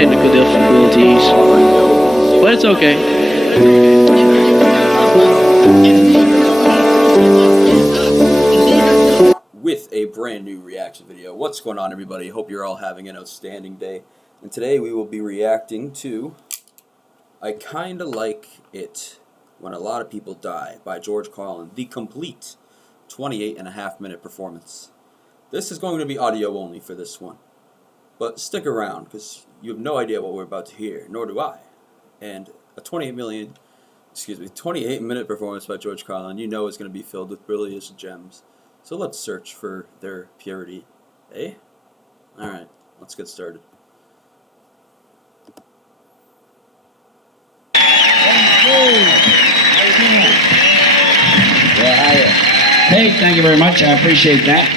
technical difficulties, but it's okay. With a brand new reaction video. What's going on, everybody? Hope you're all having an outstanding day. And today we will be reacting to I Kinda Like It When a Lot of People Die by George Carlin, the complete 28.5-minute performance. This is going to be audio only for this one. But stick around, because you have no idea what we're about to hear, nor do I. And a 28-minute performance by George Carlin, you know is going to be filled with brilliant gems. So let's search for their purity. Eh? Alright, let's get started. Hey, thank you very much. I appreciate that.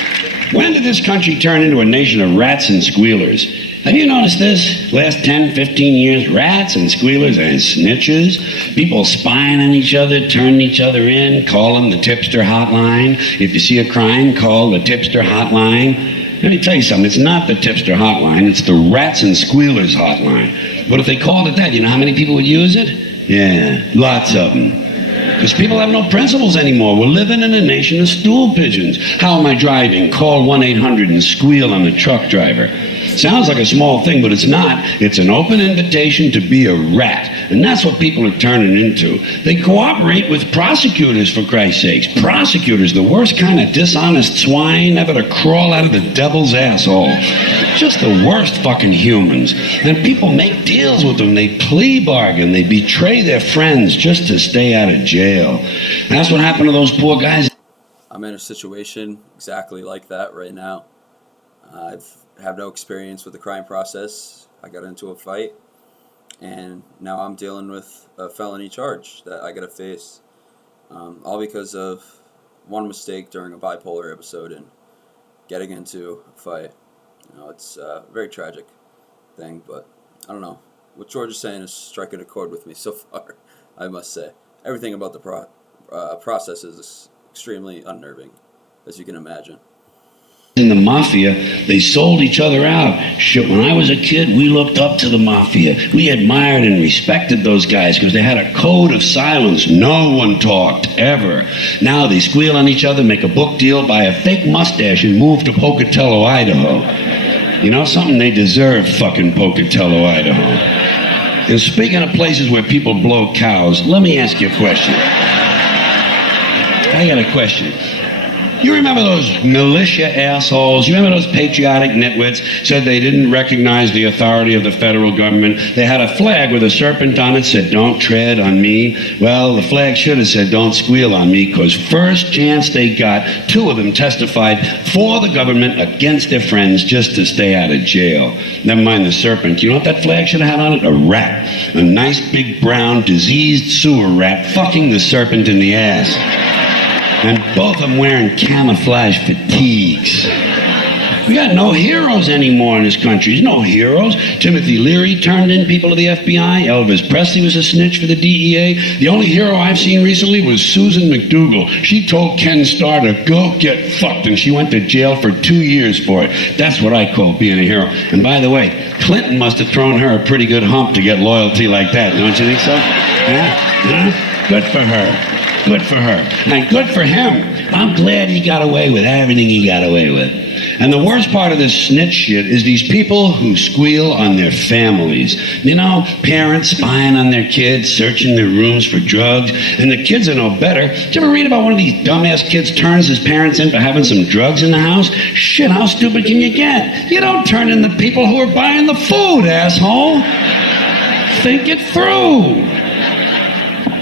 When did this country turn into a nation of rats and squealers? Have you noticed this? Last 10, 15 years, rats and squealers and snitches, people spying on each other, turning each other in, calling the tipster hotline. If you see a crime, call the tipster hotline. Let me tell you something, it's not the tipster hotline, it's the rats and squealers hotline. But if they called it that, you know how many people would use it? Yeah, lots of them. Because people have no principles anymore. We're living in a nation of stool pigeons. How am I driving? Call 1-800 and squeal on the truck driver. Sounds like a small thing, but it's not. It's an open invitation to be a rat. And that's what people are turning into. They cooperate with prosecutors, for Christ's sakes. Prosecutors, the worst kind of dishonest swine ever to crawl out of the devil's asshole. Just the worst fucking humans. And people make deals with them. They plea bargain. They betray their friends just to stay out of jail. And that's what happened to those poor guys. I'm in a situation exactly like that right now. I have no experience with the crime process. I got into a fight, and now I'm dealing with a felony charge that I gotta face, all because of one mistake during a bipolar episode and getting into a fight. You know, it's a very tragic thing, but I don't know. What George is saying is striking a chord with me so far, I must say. Everything about the process is extremely unnerving, as you can imagine. In the mafia, they sold each other out. Shit, when I was a kid, we looked up to the mafia. We admired and respected those guys because they had a code of silence. No one talked, ever. Now they squeal on each other, make a book deal, buy a fake mustache, and move to Pocatello, Idaho. You know something? They deserve fucking Pocatello, Idaho. And speaking of places where people blow cows, let me ask you a question. I got a question. You remember those militia assholes? You remember those patriotic nitwits said they didn't recognize the authority of the federal government? They had a flag with a serpent on it said, "Don't tread on me." Well, the flag should have said, "Don't squeal on me," because first chance they got, two of them testified for the government against their friends just to stay out of jail. Never mind the serpent. You know what that flag should have had on it? A rat. A nice big brown diseased sewer rat fucking the serpent in the ass. And both of them wearing camouflage fatigues. We got no heroes anymore in this country. There's no heroes. Timothy Leary turned in people to the FBI. Elvis Presley was a snitch for the DEA. The only hero I've seen recently was Susan McDougal. She told Ken Starr to go get fucked, and she went to jail for 2 years for it. That's what I call being a hero. And by the way, Clinton must have thrown her a pretty good hump to get loyalty like that. Don't you think so? Yeah? Good for her. Good for her. And good for him. I'm glad he got away with everything he got away with. And the worst part of this snitch shit is these people who squeal on their families. You know, parents spying on their kids, searching their rooms for drugs, and the kids are no better. Did you ever read about one of these dumbass kids turns his parents in for having some drugs in the house? Shit, how stupid can you get? You don't turn in the people who are buying the food, asshole. Think it through.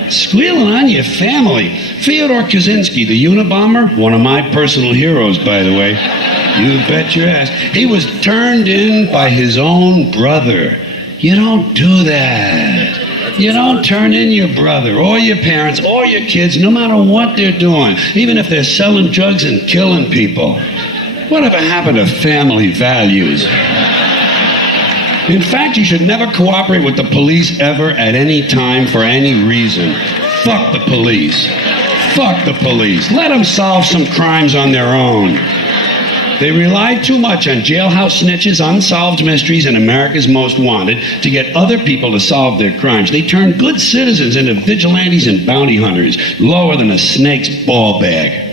Squealing on your family. Fyodor Kaczynski, the Unabomber, one of my personal heroes, by the way. You bet your ass. He was turned in by his own brother. You don't do that. You don't turn in your brother or your parents or your kids, no matter what they're doing, even if they're selling drugs and killing people. Whatever happened to family values? In fact, you should never cooperate with the police ever at any time for any reason. Fuck the police. Fuck the police. Let them solve some crimes on their own. They relied too much on jailhouse snitches, unsolved mysteries, and America's Most Wanted to get other people to solve their crimes. They turned good citizens into vigilantes and bounty hunters, lower than a snake's ball bag.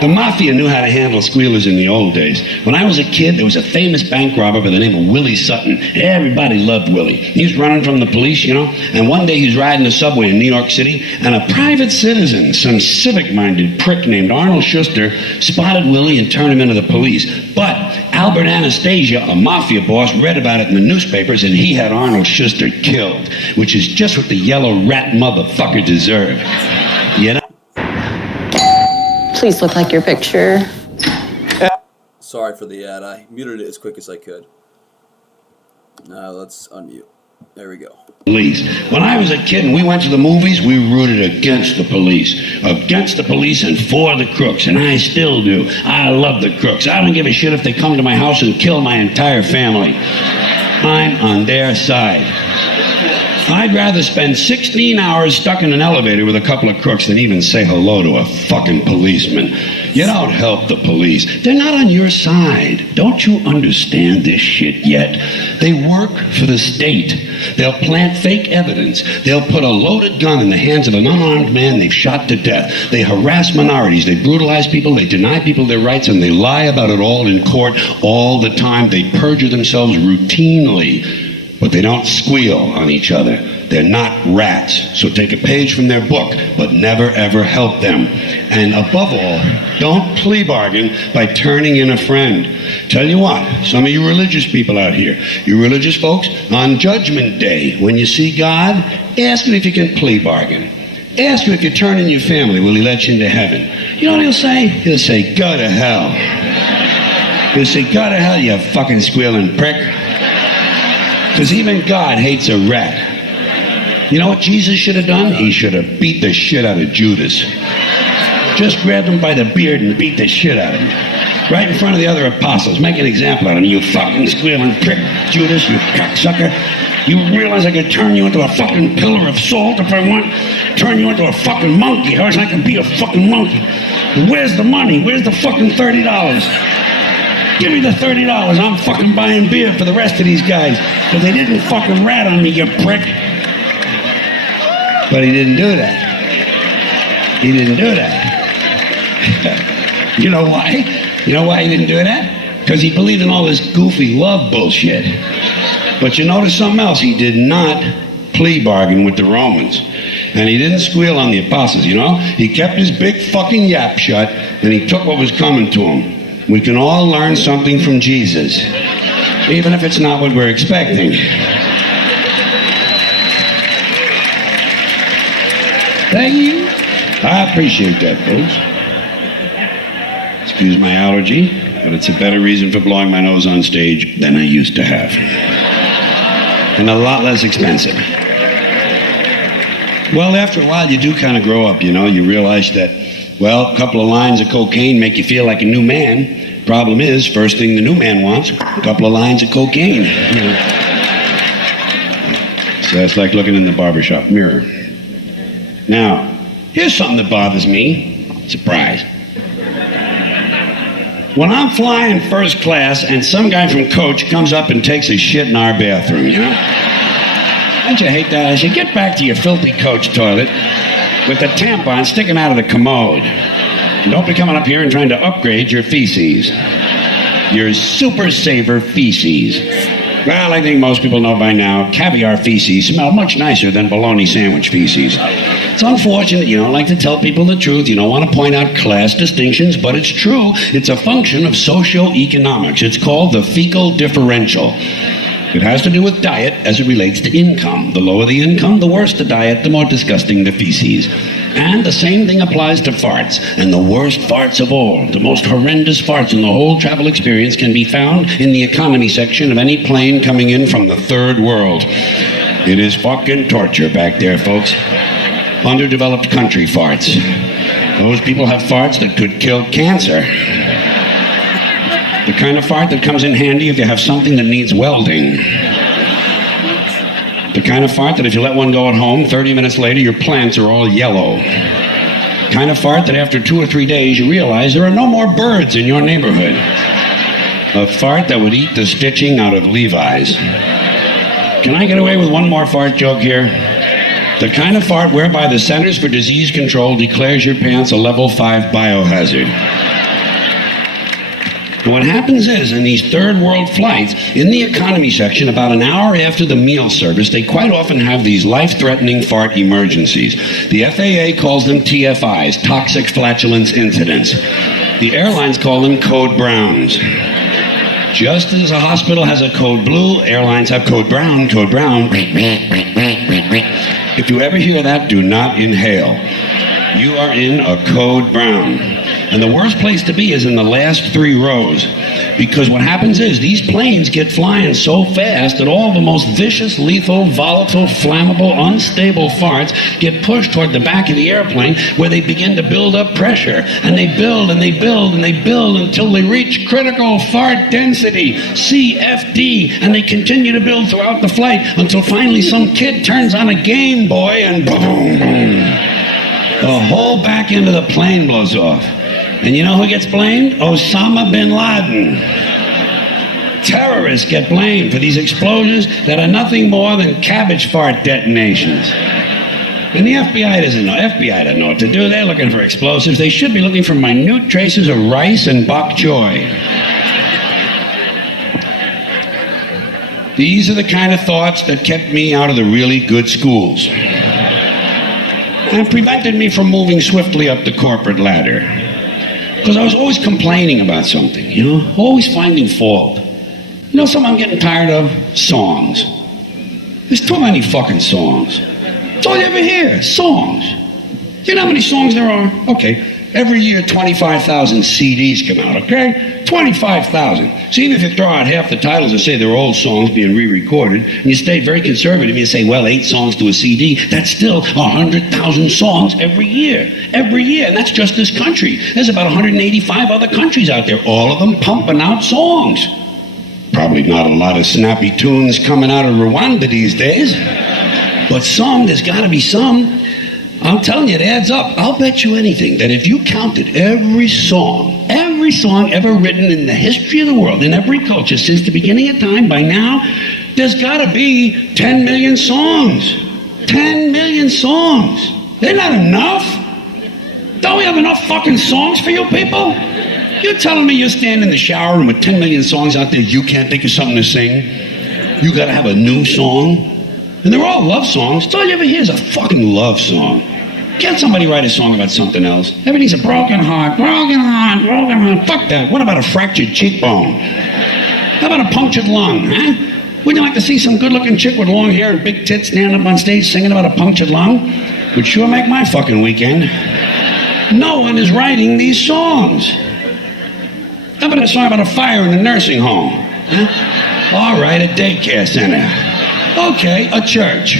The mafia knew how to handle squealers in the old days. When I was a kid, there was a famous bank robber by the name of Willie Sutton. Everybody loved Willie. He was running from the police, and one day he's riding the subway in New York City, and a private citizen, some civic-minded prick named Arnold Schuster, spotted Willie and turned him into the police. But Albert Anastasia, a mafia boss, read about it in the newspapers, and he had Arnold Schuster killed, which is just what the yellow rat motherfucker deserved. You know? Please look like your picture. Sorry for the ad. I muted it as quick as I could. Now let's unmute. There we go. Police. When I was a kid and we went to the movies, we rooted against the police. Against the police and for the crooks. And I still do. I love the crooks. I don't give a shit if they come to my house and kill my entire family. I'm on their side. I'd rather spend 16 hours stuck in an elevator with a couple of crooks than even say hello to a fucking policeman. You don't help the police. They're not on your side. Don't you understand this shit yet? They work for the state. They'll plant fake evidence. They'll put a loaded gun in the hands of an unarmed man they've shot to death. They harass minorities. They brutalize people. They deny people their rights, and they lie about it all in court all the time. They perjure themselves routinely. But they don't squeal on each other. They're not rats. So take a page from their book, but never ever help them. And above all, don't plea bargain by turning in a friend. Tell you what, some of you religious people out here, you religious folks, on Judgment Day, when you see God, ask him if you can plea bargain. Ask him if you turn in your family, will he let you into heaven? You know what he'll say? He'll say, go to hell. He'll say, go to hell, you fucking squealing prick. Because even God hates a rat. You know what Jesus should have done? He should have beat the shit out of Judas. Just grabbed him by the beard and beat the shit out of him. Right in front of the other apostles. Make an example out of him. You fucking squealing prick, Judas, you cocksucker. You realize I could turn you into a fucking pillar of salt if I want? Turn you into a fucking monkey. Or I can be a fucking monkey. Where's the money? Where's the fucking $30? Give me the $30. I'm fucking buying beer for the rest of these guys. Because they didn't fucking rat on me, you prick. But he didn't do that. He didn't do that. You know why? You know why he didn't do that? Because he believed in all this goofy love bullshit. But you notice something else. He did not plea bargain with the Romans. And he didn't squeal on the apostles, He kept his big fucking yap shut, and he took what was coming to him. We can all learn something from Jesus, even if it's not what we're expecting. Thank you. I appreciate that, folks. Excuse my allergy, but it's a better reason for blowing my nose on stage than I used to have. And a lot less expensive. Well, after a while, you do kind of grow up, You realize that, well, a couple of lines of cocaine make you feel like a new man. Problem is, first thing the new man wants, a couple of lines of cocaine. So it's like looking in the barbershop mirror. Now, here's something that bothers me. Surprise. When I'm flying first class and some guy from Coach comes up and takes a shit in our bathroom, Don't you hate that? I say, get back to your filthy Coach toilet with the tampon sticking out of the commode. Don't be coming up here and trying to upgrade your feces. Your super saver feces. Well, I think most people know by now, caviar feces smell much nicer than bologna sandwich feces. It's unfortunate you don't like to tell people the truth. You don't want to point out class distinctions, but it's true. It's a function of socioeconomics. It's called the Fecal Differential. It has to do with diet as it relates to income. The lower the income, the worse the diet, the more disgusting the feces. And the same thing applies to farts. And the worst farts of all, the most horrendous farts in the whole travel experience can be found in the economy section of any plane coming in from the third world. It is fucking torture back there, folks. Underdeveloped country farts. Those people have farts that could kill cancer. The kind of fart that comes in handy if you have something that needs welding. The kind of fart that if you let one go at home, 30 minutes later your plants are all yellow. Kind of fart that after 2 or 3 days you realize there are no more birds in your neighborhood. A fart that would eat the stitching out of Levi's. Can I get away with one more fart joke here? The kind of fart whereby the Centers for Disease Control declares your pants a level 5 biohazard. And what happens is, in these third world flights, in the economy section, about an hour after the meal service, they quite often have these life-threatening fart emergencies. The FAA calls them TFIs, toxic flatulence incidents. The airlines call them code browns. Just as a hospital has a code blue, airlines have code brown, code brown. If you ever hear that, do not inhale. You are in a code brown. And the worst place to be is in the last 3 rows. Because what happens is these planes get flying so fast that all the most vicious, lethal, volatile, flammable, unstable farts get pushed toward the back of the airplane where they begin to build up pressure. And they build and they build and they build until they reach critical fart density, CFD. And they continue to build throughout the flight until finally some kid turns on a Game Boy and boom, boom. The whole back end of the plane blows off. And you know who gets blamed? Osama bin Laden. Terrorists get blamed for these explosions that are nothing more than cabbage fart detonations. And the FBI doesn't know. FBI doesn't know what to do. They're looking for explosives. They should be looking for minute traces of rice and bok choy. These are the kind of thoughts that kept me out of the really good schools and prevented me from moving swiftly up the corporate ladder. Because I was always complaining about something, always finding fault. Something I'm getting tired of? Songs. There's too many fucking songs. That's all you ever hear, songs. You know how many songs there are? Okay, every year 25,000 CDs come out, okay? 25,000. So even if you throw out half the titles and say they're old songs being re-recorded, and you stay very conservative and you say, well, 8 songs to a CD, that's still 100,000 songs every year. Every year, and that's just this country. There's about 185 other countries out there, all of them pumping out songs. Probably not a lot of snappy tunes coming out of Rwanda these days. But some, there's got to be some. I'm telling you, it adds up. I'll bet you anything that if you counted every song ever written in the history of the world, in every culture since the beginning of time, by now, there's got to be 10 million songs. 10 million songs. They're not enough. Don't we have enough fucking songs for you people? You're telling me you're standing in the shower room with 10 million songs out there, you can't think of something to sing? You got to have a new song? And they're all love songs. That's all you ever hear is a fucking love song. Can't somebody write a song about something else? Everything's a broken heart, broken heart, broken heart. Fuck that. What about a fractured cheekbone? How about a punctured lung, huh? Wouldn't you like to see some good-looking chick with long hair and big tits stand up on stage singing about a punctured lung? Would sure make my fucking weekend. No one is writing these songs. How about a song about a fire in a nursing home? Huh? All right, a daycare center. Okay, a church.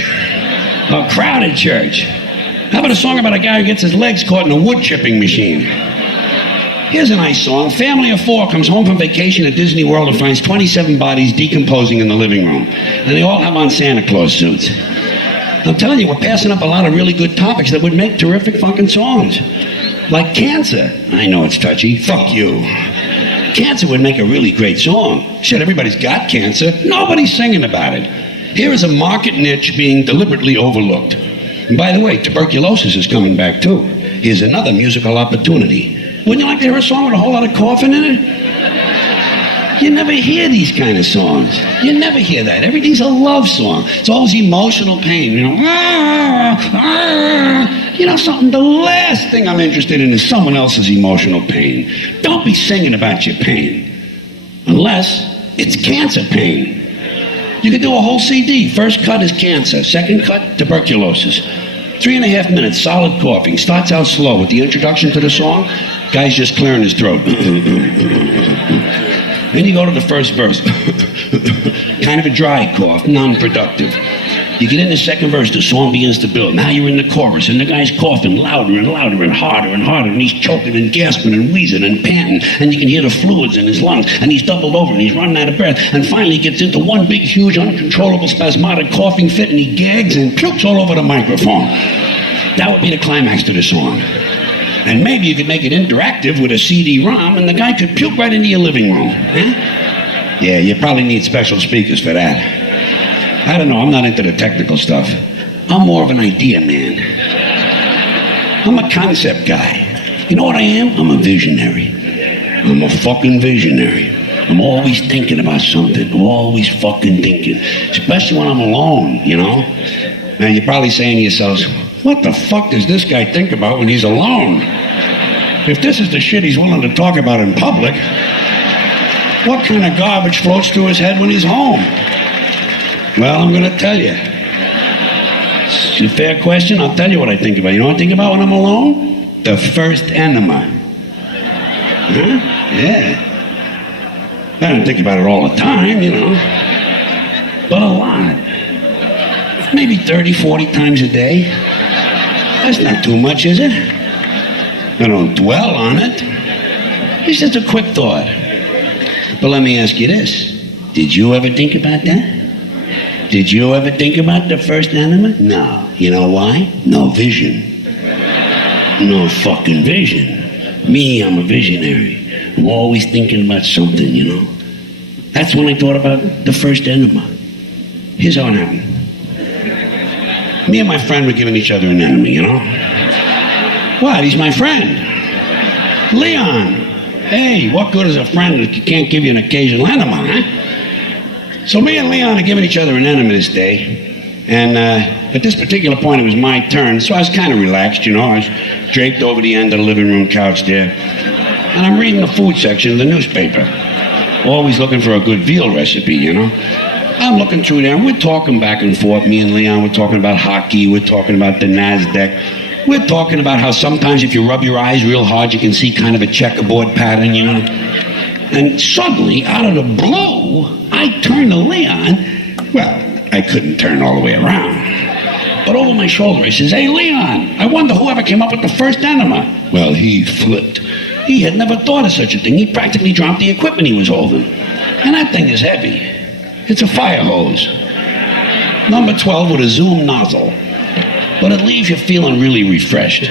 A crowded church. How about a song about a guy who gets his legs caught in a wood chipping machine? Here's a nice song. Family of 4 comes home from vacation at Disney World and finds 27 bodies decomposing in the living room. And they all have on Santa Claus suits. I'm telling you, we're passing up a lot of really good topics that would make terrific fucking songs. Like cancer. I know it's touchy. Fuck you. Cancer would make a really great song. Shit, everybody's got cancer. Nobody's singing about it. Here is a market niche being deliberately overlooked. And by the way, tuberculosis is coming back too. Here's another musical opportunity. Wouldn't you like to hear a song with a whole lot of coughing in it? You never hear these kind of songs. You never hear that. Everything's a love song. It's always emotional pain. Something, the last thing I'm interested in is someone else's emotional pain. Don't be singing about your pain. Unless it's cancer pain. You could do a whole CD. First cut is cancer. Second cut, tuberculosis. 3.5 minutes, solid coughing. Starts out slow with the introduction to the song. Guy's just clearing his throat. Then you go to the first verse. Kind of a dry cough, non-productive. You get in the second verse, the song begins to build. Now you're in the chorus, and the guy's coughing louder and louder and harder and harder, and he's choking and gasping and wheezing and panting, and you can hear the fluids in his lungs, and he's doubled over and he's running out of breath, and finally he gets into one big, huge, uncontrollable, spasmodic coughing fit, and he gags and pukes all over the microphone. That would be the climax to the song. And maybe you could make it interactive with a CD-ROM and the guy could puke right into your living room. Huh? Yeah, you probably need special speakers for that. I don't know, I'm not into the technical stuff. I'm more of an idea man. I'm a concept guy. You know what I am? I'm a visionary. I'm a fucking visionary. I'm always thinking about something. I'm always fucking thinking. Especially when I'm alone, you know? Now you're probably saying to yourselves, what the fuck does this guy think about when he's alone? If this is the shit he's willing to talk about in public, what kind of garbage floats through his head when he's home? Well, I'm gonna tell you. It's a fair question. I'll tell you what I think about. You know what I think about when I'm alone? The first enema. Huh? Yeah. I don't think about it all the time, you know. But a lot. Maybe 30, 40 times a day. That's not too much, is it? I don't dwell on it. It's just a quick thought. But let me ask you this. Did you ever think about that? Did you ever think about the first enema? No. You know why? No vision. No fucking vision. Me, I'm a visionary. I'm always thinking about something, you know. That's when I thought about the first enema. Here's how it happened. Me and my friend were giving each other an enema, you know. What? He's my friend. Leon. Hey, what good is a friend that can't give you an occasional enema, huh? So me and Leon are giving each other an enema this day. And at this particular point, it was my turn, so I was kind of relaxed, you know. I was draped over the end of the living room couch there. And I'm reading the food section of the newspaper. Always looking for a good veal recipe, you know. I'm looking through there, and we're talking back and forth, me and Leon. We're talking about hockey. We're talking about the NASDAQ. We're talking about how sometimes if you rub your eyes real hard, you can see kind of a checkerboard pattern, you know. And suddenly, out of the blue, I turn to Leon. Well, I couldn't turn all the way around. But over my shoulder, I says, hey, Leon, I wonder whoever came up with the first enema. Well, he flipped. He had never thought of such a thing. He practically dropped the equipment he was holding. And that thing is heavy. It's a fire hose. Number 12 with a zoom nozzle. But it leaves you feeling really refreshed.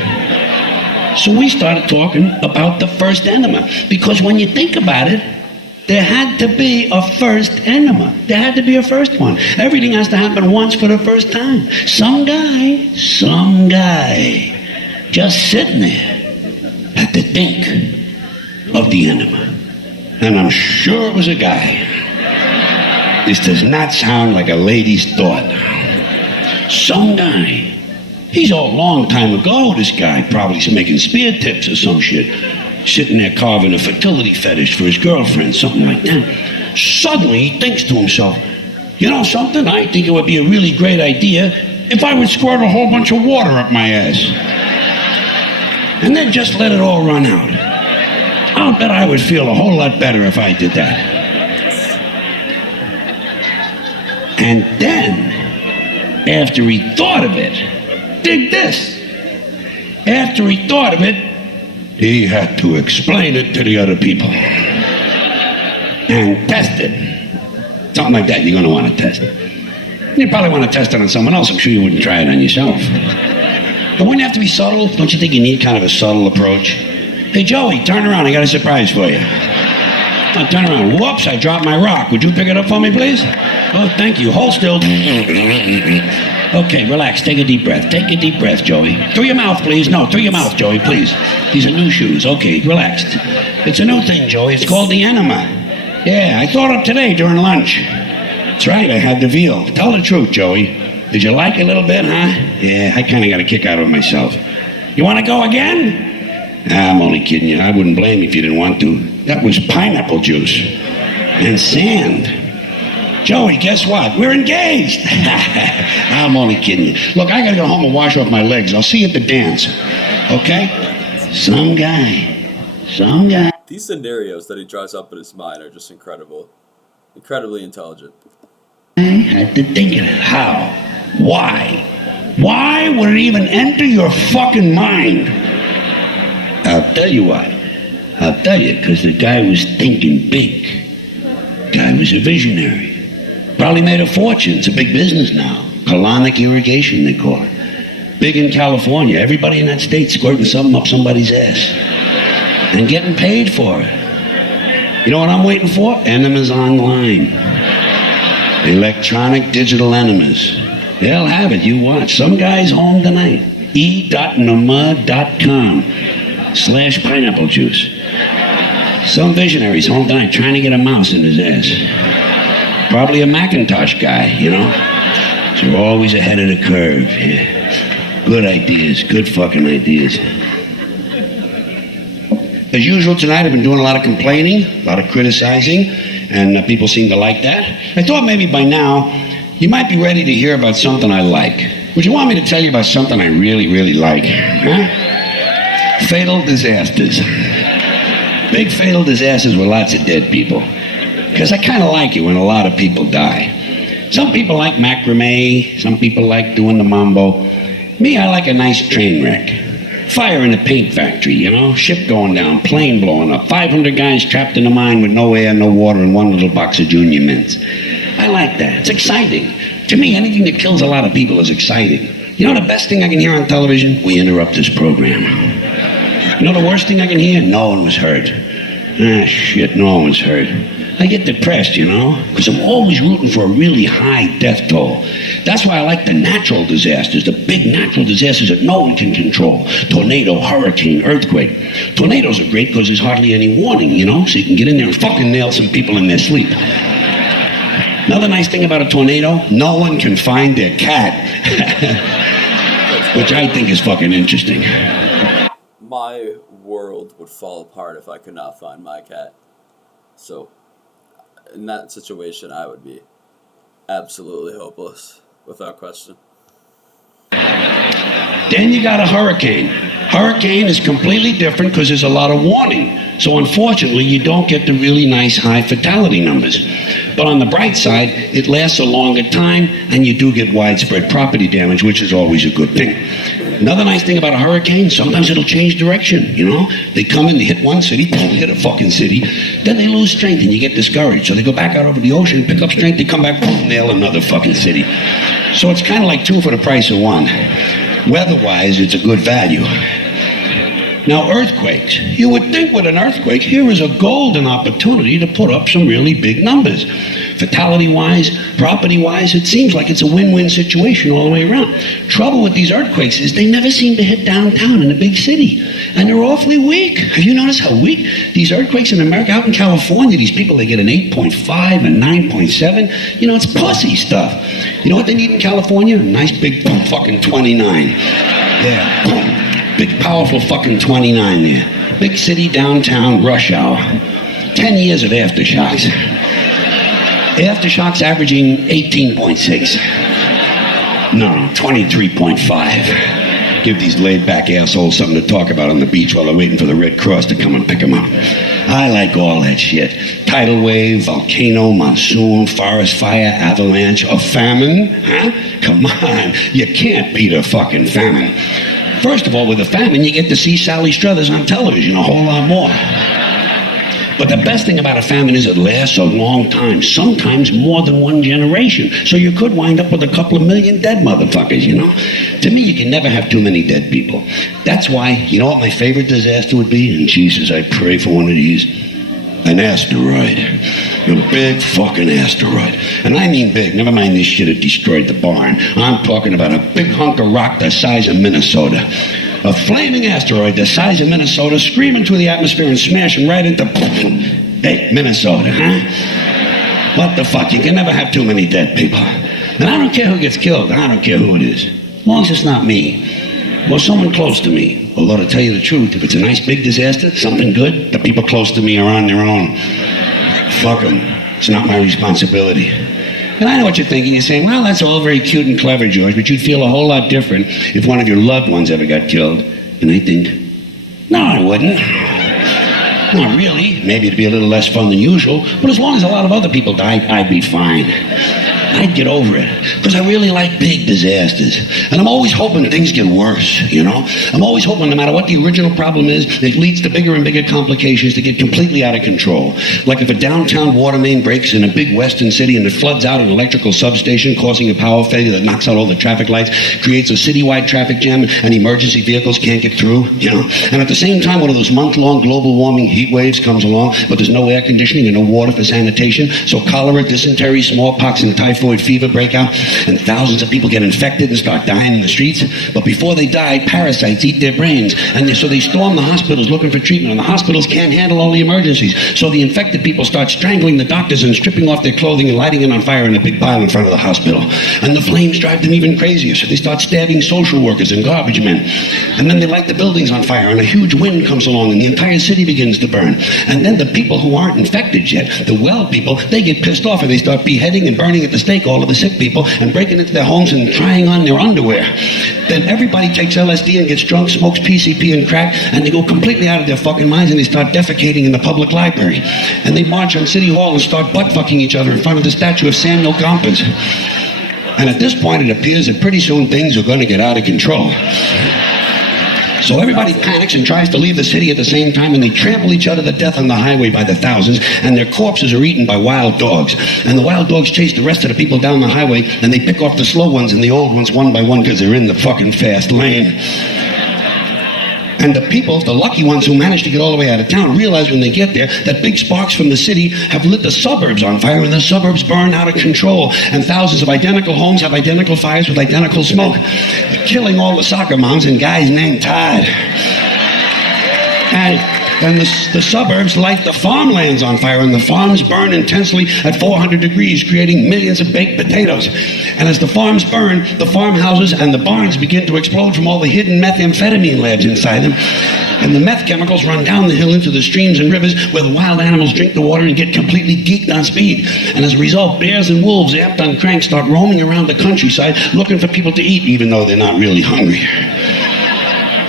So we started talking about the first enema. Because when you think about it, there had to be a first enema. There had to be a first one. Everything has to happen once for the first time. Some guy, just sitting there, had to think of the enema. And I'm sure it was a guy. This does not sound like a lady's thought. Some guy. He's a long time ago, this guy, probably making spear tips or some shit. Sitting there carving a fertility fetish for his girlfriend, something like that. Suddenly he thinks to himself, you know something? I think it would be a really great idea if I would squirt a whole bunch of water up my ass. And then just let it all run out. I'll bet I would feel a whole lot better if I did that. And then, after he thought of it, dig this. After he thought of it, he had to explain it to the other people. And test it. Something like that, you're going to want to test it. You probably want to test it on someone else. I'm sure you wouldn't try it on yourself. But wouldn't you have to be subtle? Don't you think you need kind of a subtle approach? Hey, Joey, turn around. I got a surprise for you. Oh, turn around. Whoops, I dropped my rock. Would you pick it up for me, please? Oh, thank you. Hold still. Okay, relax. Take a deep breath. Take a deep breath, Joey. Through your mouth, please. No, through your mouth, Joey, please. These are new shoes. Okay, relax. It's a new thing, Joey. It's called the enema. Yeah, I thought of today during lunch. That's right, I had the veal. Tell the truth, Joey. Did you like it a little bit, huh? Yeah, I kind of got a kick out of myself. You want to go again? Nah, I'm only kidding you. I wouldn't blame you if you didn't want to. That was pineapple juice. And sand. Joey, guess what? We're engaged. I'm only kidding you. Look, I gotta go home and wash off my legs. I'll see you at the dance. Okay? Some guy. These scenarios that he draws up in his mind are just incredible. Incredibly intelligent. I had to think of it. How? Why? Why would it even enter your fucking mind? I'll tell you why. I'll tell you, because the guy was thinking big. The guy was a visionary. Probably made a fortune. It's a big business now. Colonic irrigation, they call it. Big in California. Everybody in that state squirting something up somebody's ass. And getting paid for it. You know what I'm waiting for? Enemas online. Electronic digital enemas. They'll have it, you watch. Some guy's home tonight. e.nama.com/pineapple juice. Some visionary's home tonight trying to get a mouse in his ass. Probably a Macintosh guy, you know? So you're always ahead of the curve. Yeah. Good ideas, good fucking ideas. As usual tonight, I've been doing a lot of complaining, a lot of criticizing, and people seem to like that. I thought maybe by now, you might be ready to hear about something I like. Would you want me to tell you about something I really, really like? Huh? Fatal disasters. Big fatal disasters with lots of dead people. Because I kind of like it when a lot of people die. Some people like macrame, some people like doing the mambo. Me, I like a nice train wreck. Fire in the paint factory, you know? Ship going down, plane blowing up, 500 guys trapped in a mine with no air, no water, and one little box of Junior Mints. I like that. It's exciting. To me, anything that kills a lot of people is exciting. You know the best thing I can hear on television? We interrupt this program. You know the worst thing I can hear? No one was hurt. Ah, shit, no one was hurt. I get depressed, you know, because I'm always rooting for a really high death toll. That's why I like the natural disasters, the big natural disasters that no one can control. Tornado, hurricane, earthquake. Tornadoes are great because there's hardly any warning, you know, so you can get in there and fucking nail some people in their sleep. Another nice thing about a tornado, no one can find their cat. Which I think is fucking interesting. My world would fall apart if I could not find my cat. So, in that situation, I would be absolutely hopeless, without question. Then you got a hurricane. Hurricane is completely different because there's a lot of warning. So unfortunately, you don't get the really nice high fatality numbers. But on the bright side, it lasts a longer time and you do get widespread property damage, which is always a good thing. Another nice thing about a hurricane, sometimes it'll change direction, you know? They come in, they hit one city, hit a fucking city, then they lose strength and you get discouraged. So they go back out over the ocean, pick up strength, they come back, nail another fucking city. So it's kind of like two for the price of one. Weather-wise, it's a good value. Now, earthquakes. You would think with an earthquake, here is a golden opportunity to put up some really big numbers. Fatality-wise, property-wise, it seems like it's a win-win situation all the way around. Trouble with these earthquakes is they never seem to hit downtown in a big city. And they're awfully weak. Have you noticed how weak these earthquakes in America? Out in California, these people, they get an 8.5 and 9.7. You know, it's pussy stuff. You know what they need in California? A nice big fucking 29. Yeah, big powerful fucking 29 there. Big city, downtown, rush hour. 10 years of aftershocks. Aftershocks averaging 18.6. No, 23.5. Give these laid-back assholes something to talk about on the beach while they're waiting for the Red Cross to come and pick them up. I like all that shit. Tidal wave, volcano, monsoon, forest fire, avalanche, a famine. Huh? Come on, you can't beat a fucking famine. First of all, with a famine, you get to see Sally Struthers on television a whole lot more. But the best thing about a famine is it lasts a long time, sometimes more than one generation. So you could wind up with a couple of million dead motherfuckers, you know? To me, you can never have too many dead people. That's why, you know what my favorite disaster would be? And Jesus, I pray for one of these. An asteroid. A big fucking asteroid. And I mean big. Never mind this shit that destroyed the barn. I'm talking about a big hunk of rock the size of Minnesota. A flaming asteroid the size of Minnesota screaming through the atmosphere and smashing right into... Hey, Minnesota, huh? What the fuck? You can never have too many dead people. And I don't care who gets killed. I don't care who it is. As long as it's not me. Or someone close to me. Although to tell you the truth, if it's a nice big disaster, something good, the people close to me are on their own. Fuck them. It's not my responsibility. And I know what you're thinking. You're saying, well, that's all very cute and clever, George, but you'd feel a whole lot different if one of your loved ones ever got killed. And I think, no, I wouldn't. Not really. Maybe it'd be a little less fun than usual, but as long as a lot of other people died, I'd be fine. I'd get over it. Because Because I really like big disasters. And I'm always hoping things get worse, you know? I'm always hoping no matter what the original problem is, it leads to bigger and bigger complications that get completely out of control. Like if a downtown water main breaks in a big western city and it floods out an electrical substation, causing a power failure that knocks out all the traffic lights, creates a citywide traffic jam, and emergency vehicles can't get through, you know? And at the same time, one of those month-long global warming heat waves comes along, but there's no air conditioning and no water for sanitation, so cholera, dysentery, smallpox, and typhoid fever break out, and thousands of people get infected and start dying in the streets. But before they die, parasites eat their brains, and so they storm the hospitals looking for treatment, and the hospitals can't handle all the emergencies. So the infected people start strangling the doctors and stripping off their clothing and lighting it on fire in a big pile in front of the hospital. And the flames drive them even crazier, so they start stabbing social workers and garbage men. And then they light the buildings on fire, and a huge wind comes along, and the entire city begins to burn. And then the people who aren't infected yet, the well people, they get pissed off, and they start beheading and burning at the stake all of the sick people, and breaking into their homes and trying on their underwear. Then everybody takes LSD and gets drunk, smokes PCP and crack, and they go completely out of their fucking minds, and they start defecating in the public library. And they march on City Hall and start butt-fucking each other in front of the statue of Samuel Gompers. And at this point, it appears that pretty soon things are going to get out of control. So everybody panics and tries to leave the city at the same time, and they trample each other to death on the highway by the thousands, and their corpses are eaten by wild dogs. And the wild dogs chase the rest of the people down the highway, and they pick off the slow ones and the old ones one by one because they're in the fucking fast lane. And the people, the lucky ones who manage to get all the way out of town, realize when they get there that big sparks from the city have lit the suburbs on fire, and the suburbs burn out of control. And thousands of identical homes have identical fires with identical smoke, killing all the soccer moms and guys named Todd. And the suburbs light the farmlands on fire, and the farms burn intensely at 400 degrees, creating millions of baked potatoes. And as the farms burn, the farmhouses and the barns begin to explode from all the hidden methamphetamine labs inside them. And the meth chemicals run down the hill into the streams and rivers where the wild animals drink the water and get completely geeked on speed. And as a result, bears and wolves, amped on crank, start roaming around the countryside looking for people to eat, even though they're not really hungry.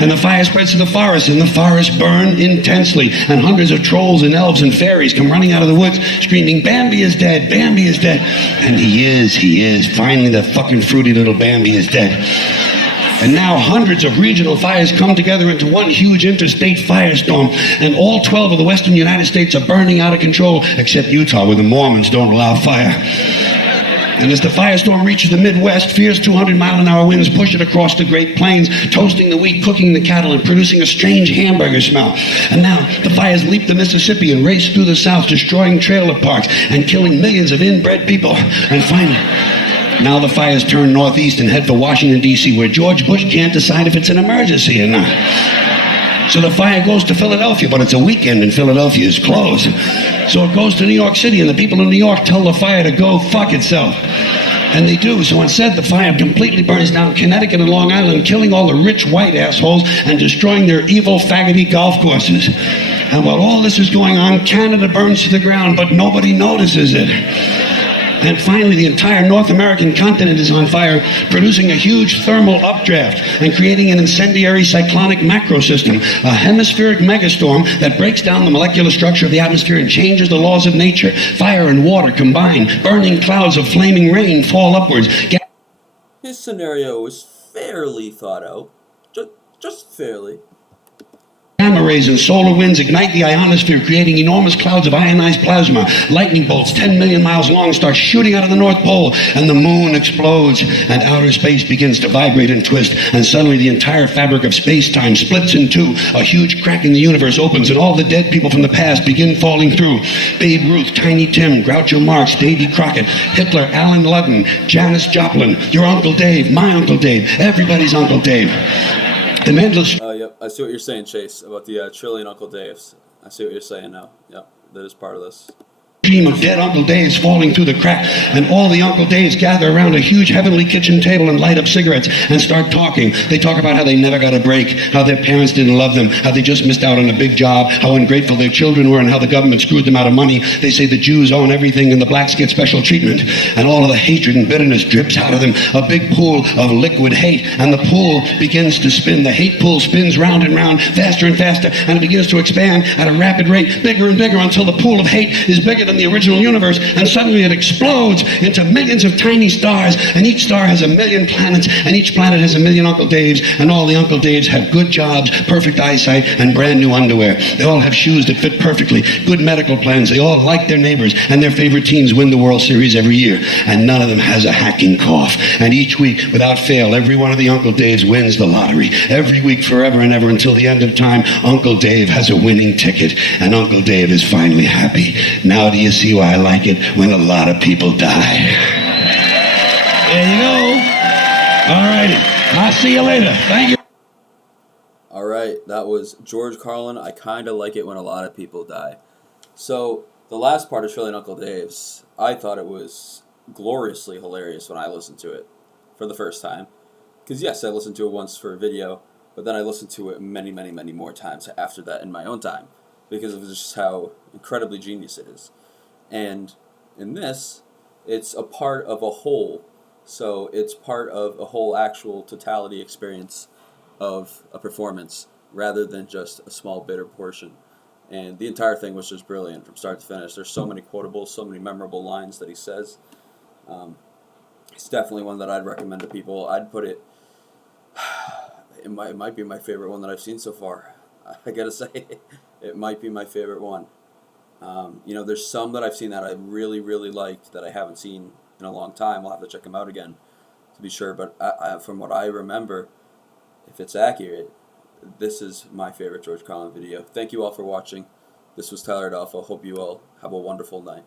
And the fire spreads to the forest, and the forests burn intensely, and hundreds of trolls and elves and fairies come running out of the woods, screaming, "Bambi is dead, Bambi is dead." And he is. Finally, the fucking fruity little Bambi is dead. And now hundreds of regional fires come together into one huge interstate firestorm, and all 12 of the western United States are burning out of control, except Utah, where the Mormons don't allow fire. And as the firestorm reaches the Midwest, fierce 200-mile-an-hour winds push it across the Great Plains, toasting the wheat, cooking the cattle, and producing a strange hamburger smell. And now the fires leap the Mississippi and race through the South, destroying trailer parks and killing millions of inbred people. And finally, now the fires turn northeast and head for Washington, D.C., where George Bush can't decide if it's an emergency or not. So the fire goes to Philadelphia, but it's a weekend and Philadelphia is closed. So it goes to New York City, and the people in New York tell the fire to go fuck itself. And they do. So instead, the fire completely burns down Connecticut and Long Island, killing all the rich white assholes and destroying their evil, faggoty golf courses. And while all this is going on, Canada burns to the ground, but nobody notices it. And finally, the entire North American continent is on fire, producing a huge thermal updraft and creating an incendiary cyclonic macrosystem, a hemispheric megastorm that breaks down the molecular structure of the atmosphere and changes the laws of nature. Fire and water combine, burning clouds of flaming rain fall upwards. His scenario was fairly thought out, just fairly. Gamma rays and solar winds ignite the ionosphere, creating enormous clouds of ionized plasma. Lightning bolts 10 million miles long start shooting out of the North Pole, and the moon explodes, and outer space begins to vibrate and twist, and suddenly the entire fabric of space-time splits in two. A huge crack in the universe opens, and all the dead people from the past begin falling through. Babe Ruth, Tiny Tim, Groucho Marx, Davy Crockett, Hitler, Alan Ludden, Janis Joplin, your Uncle Dave, my Uncle Dave, everybody's Uncle Dave. The endless... Yep, I see what you're saying, Chase, about the trillion Uncle Daves. I see what you're saying now. Yep, that is part of this. Stream of dead Uncle Daves falling through the crack, and all the Uncle Daves gather around a huge heavenly kitchen table and light up cigarettes and start talking. They talk about how they never got a break, how their parents didn't love them, how they just missed out on a big job, how ungrateful their children were, and how the government screwed them out of money. They say the Jews own everything and the blacks get special treatment, and all of the hatred and bitterness drips out of them, a big pool of liquid hate, and the pool begins to spin. The hate pool spins round and round, faster and faster, and it begins to expand at a rapid rate, bigger and bigger, until the pool of hate is bigger than the original universe, and suddenly it explodes into millions of tiny stars, and each star has a million planets, and each planet has a million Uncle Daves, and all the Uncle Daves have good jobs, perfect eyesight, and brand new underwear. They all have shoes that fit perfectly, good medical plans, they all like their neighbors, and their favorite teams win the World Series every year, and none of them has a hacking cough. And each week, without fail, every one of the Uncle Daves wins the lottery. Every week, forever and ever, until the end of time, Uncle Dave has a winning ticket, and Uncle Dave is finally happy. Now do you see why I like it when a lot of people die? There you go. All righty. I'll see you later. Thank you. All right, that was George Carlin. I kind of like it when a lot of people die. So the last part of Shirley and Uncle Dave's, I thought it was gloriously hilarious when I listened to it for the first time. Because yes, I listened to it once for a video, but then I listened to it many, many, many more times after that in my own time, because of just how incredibly genius it is. And in this, it's a part of a whole. So it's part of a whole actual totality experience of a performance rather than just a small bit or portion. And the entire thing was just brilliant from start to finish. There's so many quotables, so many memorable lines that he says. It's definitely one that I'd recommend to people. I'd put it, it might be my favorite one that I've seen so far. I gotta say, it might be my favorite one. There's some that I've seen that I really, really liked that I haven't seen in a long time. I'll have to check them out again to be sure. But from what I remember, if it's accurate, this is my favorite George Carlin video. Thank you all for watching. This was Tyler Adolfo. Hope you all have a wonderful night.